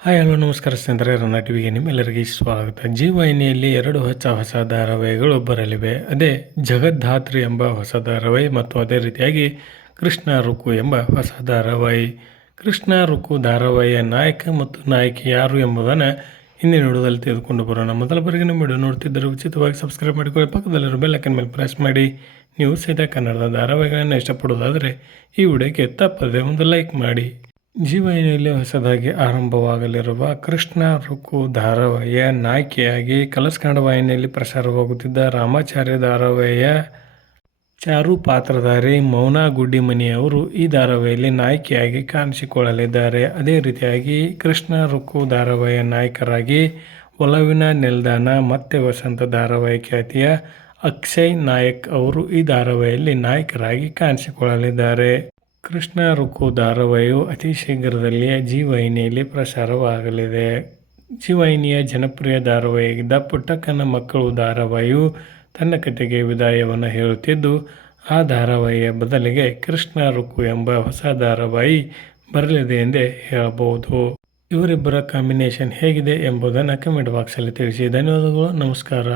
Hi hello ನಮಸ್ಕಾರ ಸ್ನೇಹಿತರೆ, ರನ್ನ ಟಿವಿಗೆ ನಿಮ್ಮೆಲ್ಲರಿಗೆ ಸ್ವಾಗತ. ಜೀ ವಾಹಿನಿಯಲ್ಲಿ 2 ಹೊಸ ಧಾರಾವಾಹಿಗಳು ಬರಲಿವೆ. ಅದೇ ಜಗದ್ಧಾತ್ರಿ ಎಂಬ ಹೊಸ ಧಾರಾವಾಹಿ ಮತ್ತು ಅದೇ ರೀತಿಯಾಗಿ ಕೃಷ್ಣ ರುಕು ಎಂಬ ಹೊಸ ಧಾರಾವಾಹಿ. ಕೃಷ್ಣ ರುಕು ಧಾರಾವಾಹಿಯ ನಾಯಕ ಮತ್ತು ನಾಯಕಿ ಯಾರು ಎಂಬುದನ್ನು ಹಿಂದಿನ ವಿಡಿಯೋದಲ್ಲಿ ತೆಗೆದುಕೊಂಡು ಬರೋಣ. ಮೊದಲ ಬಾರಿಗೆ ನಮ್ಮ ವಿಡಿಯೋ ನೋಡ್ತಿದ್ದರೆ ಉಚಿತವಾಗಿ ಸಬ್ಸ್ಕ್ರೈಬ್ ಮಾಡಿಕೊಳ್ಳಿ, ಪಕ್ಕದಲ್ಲಿರೋ ಬೆಲ್ ಐಕಾನ್ ಮೇಲೆ ಪ್ರೆಸ್ ಮಾಡಿ. ನೀವು ಸಹಿತ ಕನ್ನಡದ ಧಾರಾವಾಹಿಗಳನ್ನು ಇಷ್ಟಪಡೋದಾದರೆ ಈ ವಿಡಿಯೋಕ್ಕೆ ತಪ್ಪದೆ ಒಂದು ಲೈಕ್ ಮಾಡಿ. ಜೀ ವಾಹಿನಿಯಲ್ಲಿ ಹೊಸದಾಗಿ ಆರಂಭವಾಗಲಿರುವ ಕೃಷ್ಣ ರುಕು ಧಾರಾವಾಹಿಯ ನಾಯಕಿಯಾಗಿ ಕಲರ್ಸ್ ಕನ್ನಡ ವಾಹಿನಿಯಲ್ಲಿ ಪ್ರಸಾರವಾಗುತ್ತಿದ್ದ ರಾಮಾಚಾರ್ಯ ಧಾರಾವಾಹಿಯ ಚಾರು ಪಾತ್ರಧಾರಿ ಮೌನಾ ಗುಡ್ಡಿಮನಿ ಅವರು ಈ ಧಾರಾವಾಹಿಯಲ್ಲಿ ನಾಯಕಿಯಾಗಿ ಕಾಣಿಸಿಕೊಳ್ಳಲಿದ್ದಾರೆ. ಅದೇ ರೀತಿಯಾಗಿ ಕೃಷ್ಣ ರುಕು ಧಾರಾವಾಹಿಯ ನಾಯಕರಾಗಿ ಒಲವಿನ ನಿಲ್ದಾಣ ಮತ್ತೆ ವಸಂತ ಧಾರಾವಾಹಿ ಖ್ಯಾತಿಯ ಅಕ್ಷಯ್ ನಾಯಕ್ ಅವರು ಈ ಧಾರಾವಾಹಿಯಲ್ಲಿ ನಾಯಕರಾಗಿ ಕಾಣಿಸಿಕೊಳ್ಳಲಿದ್ದಾರೆ. ಕೃಷ್ಣ ರುಕು ಧಾರಾವಾಹಿಯು ಅತಿ ಶೀಘ್ರದಲ್ಲಿಯೇ ಜೀ ವಾಹಿನಿಯಲ್ಲಿ ಪ್ರಸಾರವಾಗಲಿದೆ. ಜೀ ವಾಹಿನಿಯ ಜನಪ್ರಿಯ ಧಾರಾವಾಹಿಯಾಗಿದ್ದ ಪುಟ್ಟಕ್ಕನ ಮಕ್ಕಳು ಧಾರಾವಾಹಿಯು ತನ್ನ ಕತೆಗೆ ವಿದಾಯವನ್ನು ಹೇಳುತ್ತಿದ್ದು, ಆ ಧಾರಾವಾಹಿಯ ಬದಲಿಗೆ ಕೃಷ್ಣ ರುಕು ಎಂಬ ಹೊಸ ಧಾರಾವಾಹಿ ಬರಲಿದೆ ಎಂದೇ ಹೇಳಬಹುದು. ಇವರಿಬ್ಬರ ಕಾಂಬಿನೇಷನ್ ಹೇಗಿದೆ ಎಂಬುದನ್ನು ಕಮೆಂಟ್ ಬಾಕ್ಸಲ್ಲಿ ತಿಳಿಸಿ. ಧನ್ಯವಾದಗಳು, ನಮಸ್ಕಾರ.